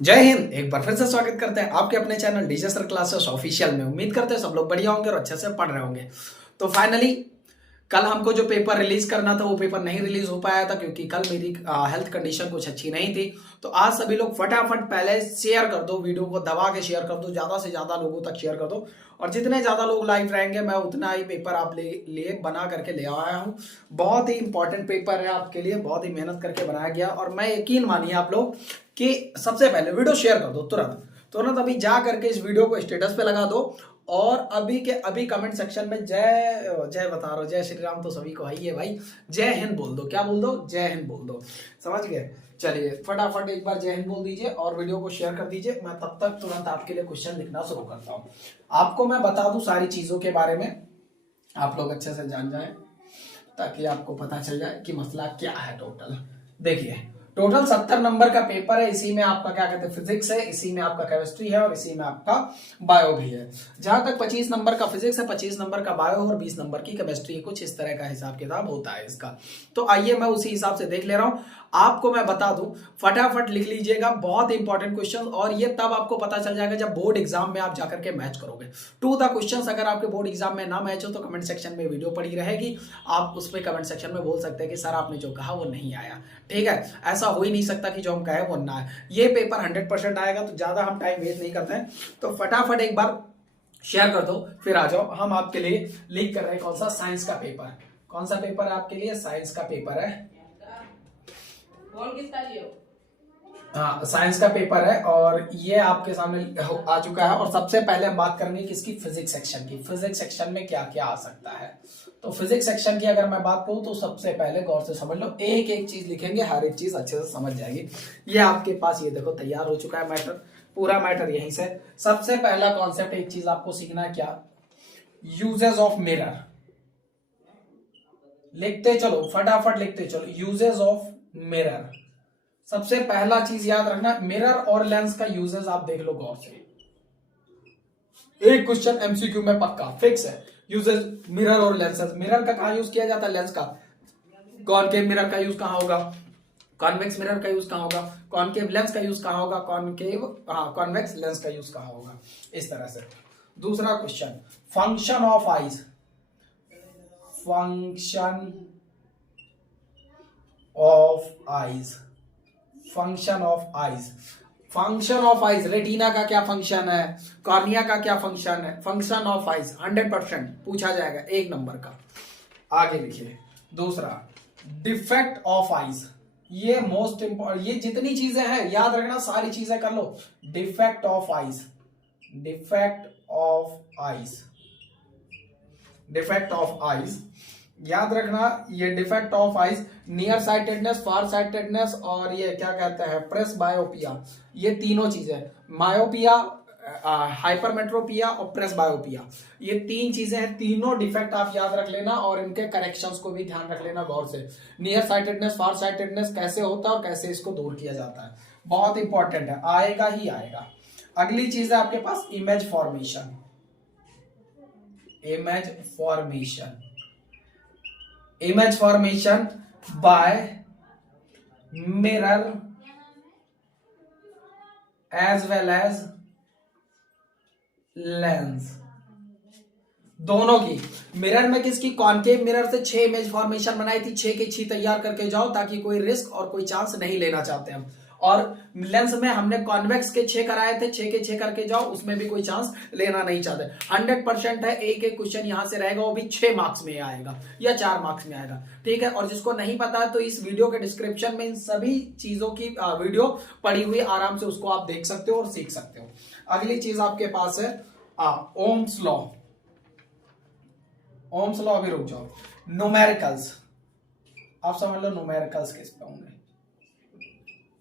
जय हिंद। एक बार फिर से स्वागत करते हैं आपके अपने channel DJ sir classes official में। उम्मीद करते हैं सब लोग बढ़िया होंगे और अच्छे से पढ़ रहे होंगे। तो फाइनली कल हमको जो पेपर रिलीज करना था वो पेपर नहीं रिलीज हो पाया था क्योंकि कल मेरी हेल्थ कंडीशन कुछ अच्छी नहीं थी। तो आज सभी लोग फटाफट पहले शेयर कर दो, वीडियो को दबा के शेयर कर दो, ज्यादा से ज्यादा लोगों तक शेयर कर दो। और जितने ज्यादा लोग लाइव रहेंगे मैं उतना ही पेपर आप लिए बना करके ले आया हूँ। बहुत ही इंपॉर्टेंट पेपर है आपके लिए, बहुत ही मेहनत करके बनाया गया। और मैं यकीन मानिए आप लोग कि सबसे पहले वीडियो शेयर कर दो तुरंत तुरंत, अभी जा करके इस वीडियो को स्टेटस पे लगा दो। और अभी के अभी कमेंट सेक्शन में जय जय बता रहा हूं, जय श्री राम तो सभी को है भाई, जय हिंद बोल दो। क्या बोल दो? जय हिंद बोल दो। समझ गए? चलिए फटाफट एक बार जय हिंद बोल दीजिए और वीडियो को शेयर कर दीजिए। मैं तब तक तुरंत आपके लिए क्वेश्चन लिखना शुरू करता हूं। आपको मैं बता दूं सारी चीजों के बारे में, आप लोग अच्छे से जान जाए ताकि आपको पता चल जाए कि मसला क्या है। टोटल देखिए, टोटल 70 नंबर का पेपर है। इसी में आपका क्या कहते हैं फिजिक्स है, इसी में आपका केमिस्ट्री है और इसी में आपका बायो भी है। जहां तक 25 नंबर का फिजिक्स है, 25 नंबर का बायो और 20 नंबर की केमिस्ट्री, कुछ इस तरह का हिसाब किताब होता है इसका। तो आइए मैं उसी हिसाब से देख ले रहा हूं। आपको मैं बता दूं, फटाफट लिख लीजिएगा, बहुत इंपॉर्टेंट क्वेश्चन। और ये तब आपको पता चल जाएगा जब बोर्ड एग्जाम में आप जाकर के मैच करोगे टू द क्वेश्चंस। अगर आपके बोर्ड एग्जाम में ना मैच हो तो कमेंट सेक्शन में वीडियो पड़ी रहेगी, आप उस पर कमेंट सेक्शन में बोल सकते हैं कि सर आपने जो कहा वो नहीं आया। ठीक है, ऐसा हो ही नहीं सकता कि जो हम कहे वो ना आए। ये पेपर 100% आएगा, तो ज्यादा हम टाइम वेस्ट नहीं करते हैं। तो फटाफट एक बार शेयर कर दो, फिर आ जाओ। हम आपके लिए लीक कर रहे हैं कौन सा? साइंस का पेपर। कौन सा पेपर है आपके लिए? साइंस का पेपर है। हाँ, साइंस का पेपर है और ये आपके सामने आ चुका है। और सबसे पहले हम बात करेंगे किसकी? फिजिक्स सेक्शन की। फिजिक्स सेक्शन में क्या क्या आ सकता है? तो फिजिक्स सेक्शन की अगर मैं बात करूं तो सबसे पहले गौर से समझ लो, एक एक चीज लिखेंगे, हर एक चीज अच्छे से समझ जाएगी। ये आपके पास ये देखो तैयार हो चुका है मैटर, पूरा मैटर यहीं से। सबसे पहला कॉन्सेप्ट एक चीज आपको सीखना है, क्या? Uses of mirror. लिखते चलो, फटाफट लिखते चलो, यूजेस ऑफ मिरर। सबसे पहला चीज याद रखना, मिरर और लेंस का यूजेस आप देख लो गौर से। एक क्वेश्चन एमसीक्यू में पक्का फिक्स है। यूजेस मिरर और लेंसेज। मिरर का कहां यूज किया जाता है? लेंस का। कॉनकेव मिरर का यूज कहां होगा? कॉन्वेक्स मिरर का यूज कहां होगा? कॉनकेव लेंस का यूज कहां होगा? कॉन्वेक्स लेंस का यूज कहां होगा? इस तरह से। दूसरा question, function of eyes. Function of eyes. Function of eyes. Function of eyes, retina का क्या फंक्शन है, कॉर्निया का क्या फंक्शन है? फंक्शन ऑफ आइज 100% पूछा जाएगा, 1 नंबर का। आगे लिखिए। दूसरा, डिफेक्ट ऑफ आइज। ये मोस्ट इंपॉर्टेंट, ये जितनी चीजें हैं याद रखना, सारी चीजें कर लो। Defect of eyes. Defect of eyes. Defect of eyes याद रखना। ये defect of eyes, near sightedness, far sightedness और ये क्या कहते हैं प्रेस बायोपिया, ये तीनों चीजें, मायोपिया, हाइपरमेट्रोपिया और प्रेस बायोपिया, ये 3 चीजें हैं। तीनों डिफेक्ट आप याद रख लेना और इनके करेक्शंस को भी ध्यान रख लेना गौर से। नियर साइटेडनेस, फार साइटेडनेस कैसे होता है और कैसे इसको दूर किया जाता है, बहुत इंपॉर्टेंट है, आएगा ही आएगा। अगली चीज है आपके पास image formation. Image formation. Image formation by mirror as well as lens। दोनों की। मिरर में किसकी? कॉनकेव मिरर से 6 इमेज फॉर्मेशन बनाई थी, 6 की 6 तैयार करके जाओ ताकि कोई रिस्क और कोई चांस नहीं लेना चाहते हम। और लेंस में हमने कॉन्वेक्स के 6 कराए थे, 6 के 6 करके जाओ, उसमें भी कोई चांस लेना नहीं चाहते। 100% है, एक एक क्वेश्चन यहां से रहेगा, वो भी 6 मार्क्स में आएगा या 4 मार्क्स में आएगा। ठीक है, और जिसको नहीं पता है तो इस वीडियो के डिस्क्रिप्शन में इन सभी चीजों की वीडियो पड़ी हुई, आराम से उसको आप देख सकते हो और सीख सकते हो। अगली चीज आपके पास है ओम्स लॉ। ओम्स लॉ, अभी रुक जाओ। न्यूमेरिकल्स, आप समझ लो न्यूमेरिकल्स किस पे होंगे।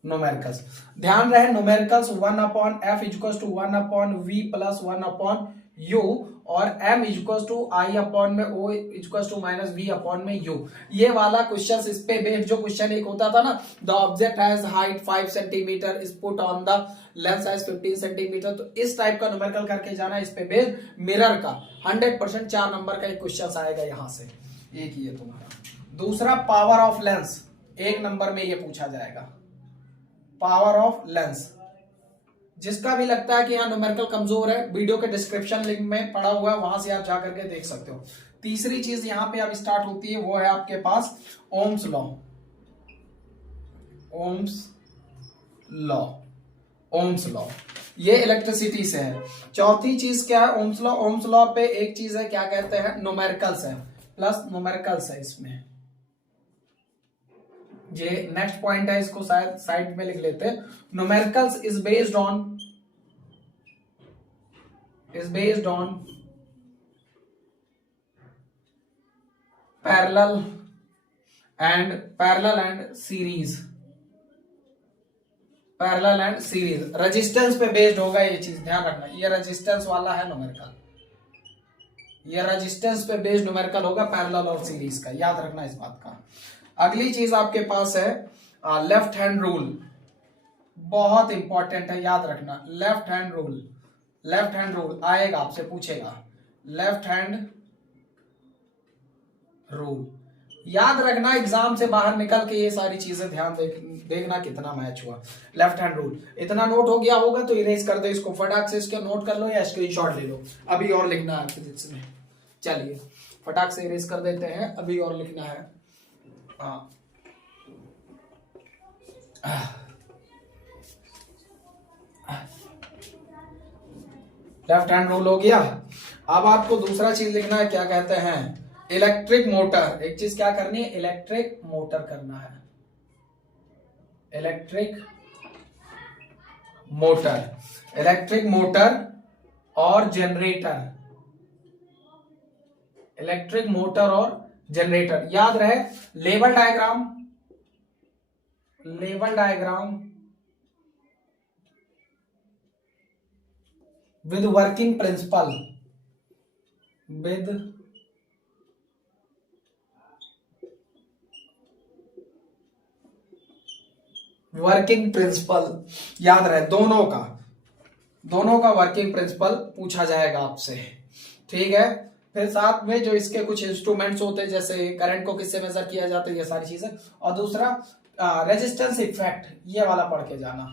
न्यूमेरिकल्स ध्यान रहे, numericals 1/f equals to 1/v plus 1/u और m equals to i upon में o equals to minus v upon में u। ये वाला क्वेश्चन, इस पे बेस्ड जो क्वेश्चन एक होता था ना, the object has height 5 centimetre is put on the lens has 15 centimetre, तो इस टाइप का न्यूमेरिकल करके जाना। इस पे बेस्ड मिरर का 100% 4 नंबर का एक क्वेश्चन आएगा यहां से, एक ही है तुम्हारा। दूसरा, पावर ऑफ लेंस, 1 नंबर में ये पूछा जाएगा। Power of lens. जिसका भी लगता है कि यहाँ न्यूमेरिकल कमजोर है, वीडियो के डिस्क्रिप्शन लिंक में पड़ा हुआ है, वहां से आप जाकर के देख सकते हो। तीसरी चीज यहाँ पे अब स्टार्ट होती है, वो है आपके पास Ohm's law. Ohm's law, Ohm's law, ये इलेक्ट्रिसिटी से है। चौथी चीज क्या है ओम्स लॉ? ओम्स लॉ पे एक चीज है, क्या कहते हैं, न्यूमेरिकल्स है, प्लस न्यूमेरिकल्स है इसमें। ये नेक्स्ट पॉइंट है, इसको शायद साइड में लिख लेते हैं। Numericals is based on parallel and series. Parallel and series, resistance पे बेस्ड होगा, ये चीज ध्यान रखना। ये रेजिस्टेंस वाला है न्यूमेरिकल, ये रेजिस्टेंस पे बेस्ड न्यूमेरिकल होगा, पैरेलल और सीरीज का, याद रखना इस बात का। अगली चीज आपके पास है लेफ्ट हैंड रूल, बहुत इंपॉर्टेंट है, याद रखना। लेफ्ट हैंड रूल आएगा, आपसे पूछेगा लेफ्ट हैंड रूल, याद रखना। एग्जाम से बाहर निकल के ये सारी चीजें ध्यान देखना कितना मैच हुआ। लेफ्ट हैंड रूल इतना नोट हो गया होगा तो इरेज कर दो इसको, फटाक से इसके नोट कर लो या स्क्रीनशॉट ले लो। अभी और लिखना है फिजिक्स में, चलिए फटाक से इरेज कर देते हैं, अभी और लिखना है। हाँ, लेफ्ट हैंड रूल हो गया। अब आपको दूसरा चीज लिखना है, क्या कहते हैं, इलेक्ट्रिक मोटर। एक चीज क्या करनी है, इलेक्ट्रिक मोटर करना है, इलेक्ट्रिक मोटर और जनरेटर, इलेक्ट्रिक मोटर और जनरेटर। याद रहे level diagram with working principle, याद रहे दोनों का वर्किंग प्रिंसिपल पूछा जाएगा आपसे, ठीक है। फिर साथ में जो इसके कुछ इंस्ट्रूमेंट्स होते हैं, जैसे करंट को किससे मेजर किया जाता है, ये सारी चीजें। और दूसरा रेजिस्टेंस इफेक्ट, ये वाला पढ़ के जाना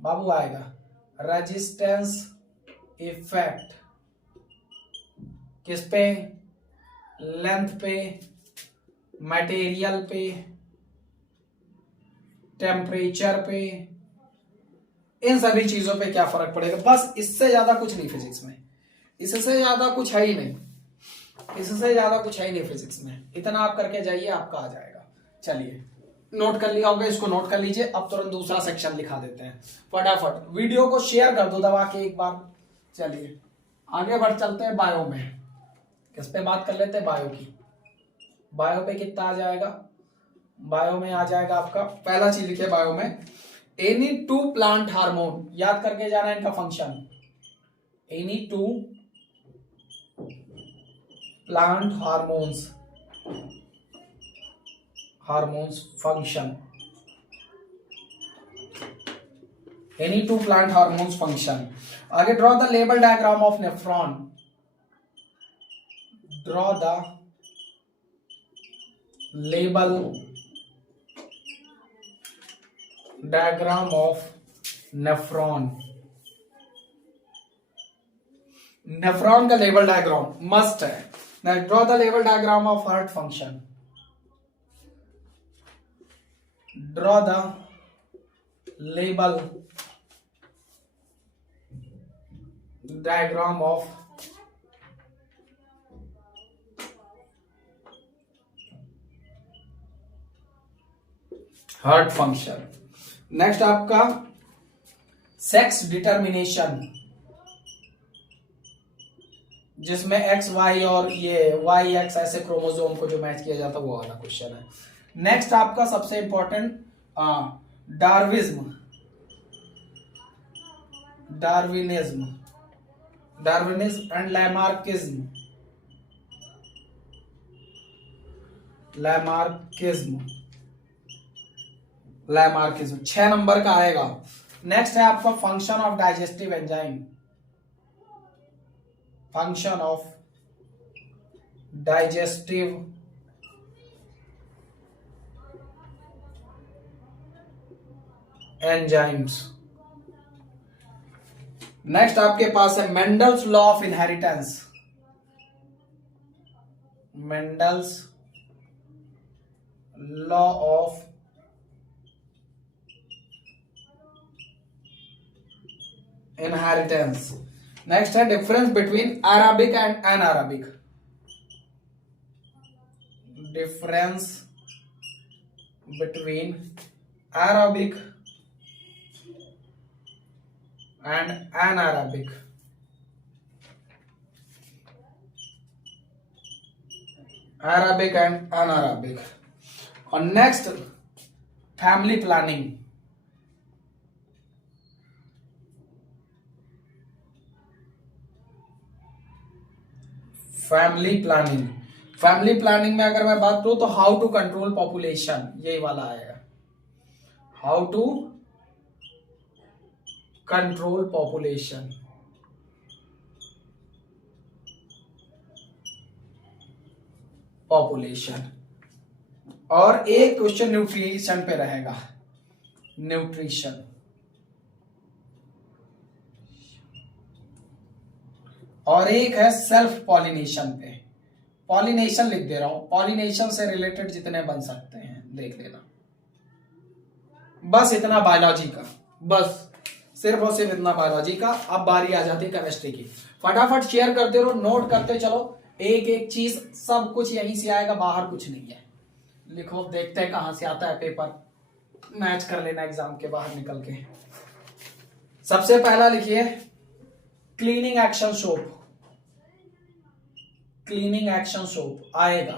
बाबू, आएगा रेजिस्टेंस इफेक्ट किस पे, लेंथ पे, मटेरियल पे, टेम्परेचर पे, इन सभी चीजों पे क्या फर्क पड़ेगा। बस इससे ज्यादा कुछ नहीं फिजिक्स में, इससे ज्यादा कुछ है ही नहीं, फिजिक्स में। इतना आप करके जाइए, आपका आ जाएगा। चलिए नोट कर लिया होगा, इसको नोट कर लीजिए। अब तुरंत दूसरा सेक्शन लिखा देते हैं फटाफट। वीडियो को शेयर कर दो दबा के एक बार। चलिए आगे बढ़ चलते हैं बायो में। किस पे बात कर लेते हैं, बायो की। बायो पे कितना आ जाएगा, बायो में आ जाएगा आपका पहला चीज लिखे बायो में, एनी टू प्लांट हार्मोन। याद करके जाना इनका function, any two plant hormones function, any two plant hormones function. आगे draw the label diagram of nephron, draw the label diagram of nephron. Nephron का लेबल डायग्राम मस्ट है। Draw the label diagram of heart function, draw the label diagram of heart function. Next आपका sex determination, जिसमें X Y और ये Y x ऐसे chromosome को जो match किया जाता है, वो वाला क्वेश्चन है। नेक्स्ट आपका सबसे important Darwinism and Lamarckism. 6 number का आएगा। नेक्स्ट है आपका function of digestive enzyme, function of digestive enzymes. Next आपके पास है Mendel's law of inheritance. Mendel's law of inheritance. Next है difference between aerobic and anaerobic. Difference between aerobic and anaerobic. Aerobic and anaerobic. और next family planning. Family planning. Family planning में अगर मैं बात करूं तो हाउ टू कंट्रोल पॉपुलेशन, यही वाला आएगा, how to control population. Population. और एक क्वेश्चन न्यूट्रिशन पे रहेगा, न्यूट्रिशन। और एक है सेल्फ पॉलिनेशन पे। पॉलिनेशन लिख दे रहा हूं, पॉलिनेशन से रिलेटेड जितने बन सकते हैं देख लेना। बस इतना बायोलॉजी का, बस सिर्फ और सिर्फ इतना बायोलॉजी का। अब बारी आ जाती है केमिस्ट्री की। फटाफट शेयर करते रहो, नोट करते चलो, एक एक चीज, सब कुछ यहीं से आएगा, बाहर कुछ नहीं है। लिखो, देखते हैं कहां से आता है पेपर, मैच कर लेना एग्जाम के बाहर निकल के। सबसे पहला लिखिए cleaning action soap. Cleaning action soap आएगा,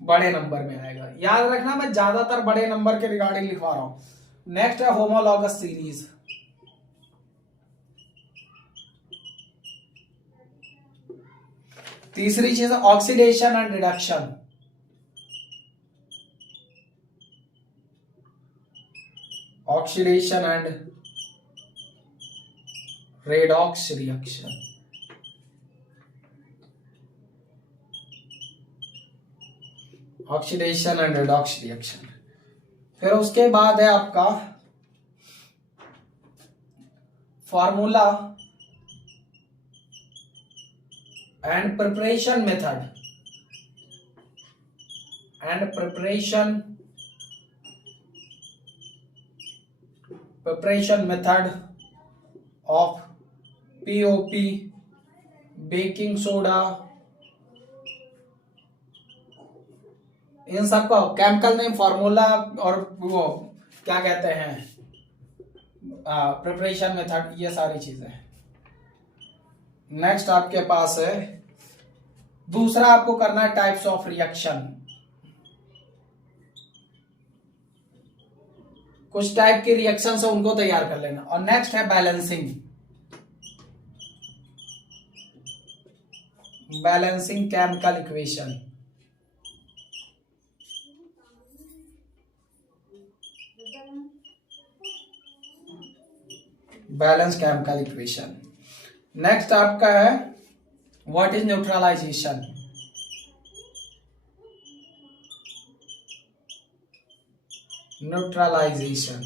बड़े नंबर में आएगा, याद रखना मैं ज्यादातर बड़े नंबर के रिगार्डिंग लिखवा रहा हूं। नेक्स्ट है होमोलॉगस सीरीज। तीसरी चीज है oxidation and reduction. Oxidation and redox reaction. Oxidation and redox reaction. फिर उसके बाद है आपका formula and preparation method. And preparation method of POP, baking soda, इन सबका केमिकल नेम, फॉर्मूला और वो क्या कहते हैं, प्रिपरेशन मेथड, ये सारी चीजें। नेक्स्ट आपके पास है दूसरा, आपको करना है टाइप्स ऑफ रिएक्शन। कुछ टाइप के रिएक्शन है उनको तैयार कर लेना। और नेक्स्ट है balancing. Balancing chemical equation. Balance chemical equation. Next आपका है what is neutralization. Neutralization,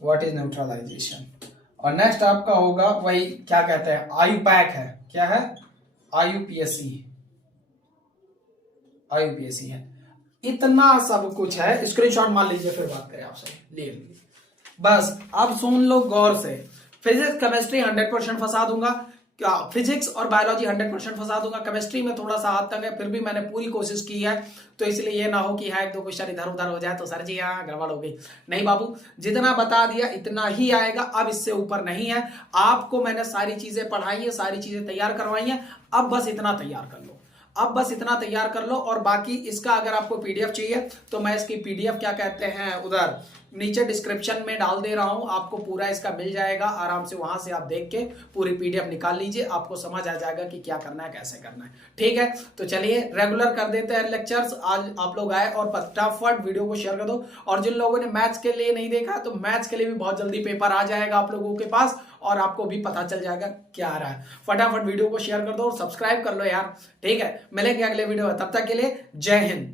what is neutralization. और नेक्स्ट आपका होगा वही क्या कहते हैं, आयुपैक है, क्या है, आयुपीएससी। आयुपीएससी है। इतना सब कुछ है, स्क्रीनशॉट मान लीजिए, फिर बात करें आपसे। ले लीजिए बस। अब सुन लो गौर से, फिजिक्स केमिस्ट्री 100% फंसा दूंगा, क्या फिजिक्स और बायोलॉजी 100% फंसा दूंगा। केमिस्ट्री में थोड़ा सा हाथ तंग है, फिर भी मैंने पूरी कोशिश की है, तो इसलिए ये ना हो कि हाँ एक दो क्वेश्चन इधर उधर हो जाए तो सर जी हाँ गड़बड़ हो गई। नहीं बाबू, जितना बता दिया इतना ही आएगा, अब इससे ऊपर नहीं है। आपको मैंने सारी चीजें पढ़ाई है, सारी चीजें तैयार करवाई है, अब बस इतना तैयार कर लो। अब बस इतना तैयार कर लो। और बाकी इसका अगर आपको पीडीएफ चाहिए तो मैं इसकी पीडीएफ क्या कहते हैं उधर नीचे डिस्क्रिप्शन में डाल दे रहा हूं, आपको पूरा इसका मिल जाएगा। आराम से वहां से आप देख के पूरी पीडीएफ निकाल लीजिए, आपको समझ आ जाएगा कि क्या करना है, कैसे करना है। ठीक है, तो चलिए रेगुलर कर देते हैं लेक्चर्स। आज आप लोग आए और फटाफट वीडियो को शेयर कर दो। और जिन लोगों ने मैथ्स के लिए नहीं देखा तो मैथ्स के लिए भी बहुत जल्दी पेपर आ जाएगा आप लोगों के पास, और आपको भी पता चल जाएगा क्या आ रहा है। फटाफट वीडियो को शेयर कर दो और सब्सक्राइब कर लो यार। ठीक है, मिलेंगे अगले वीडियो में, तब तक के लिए जय हिंद।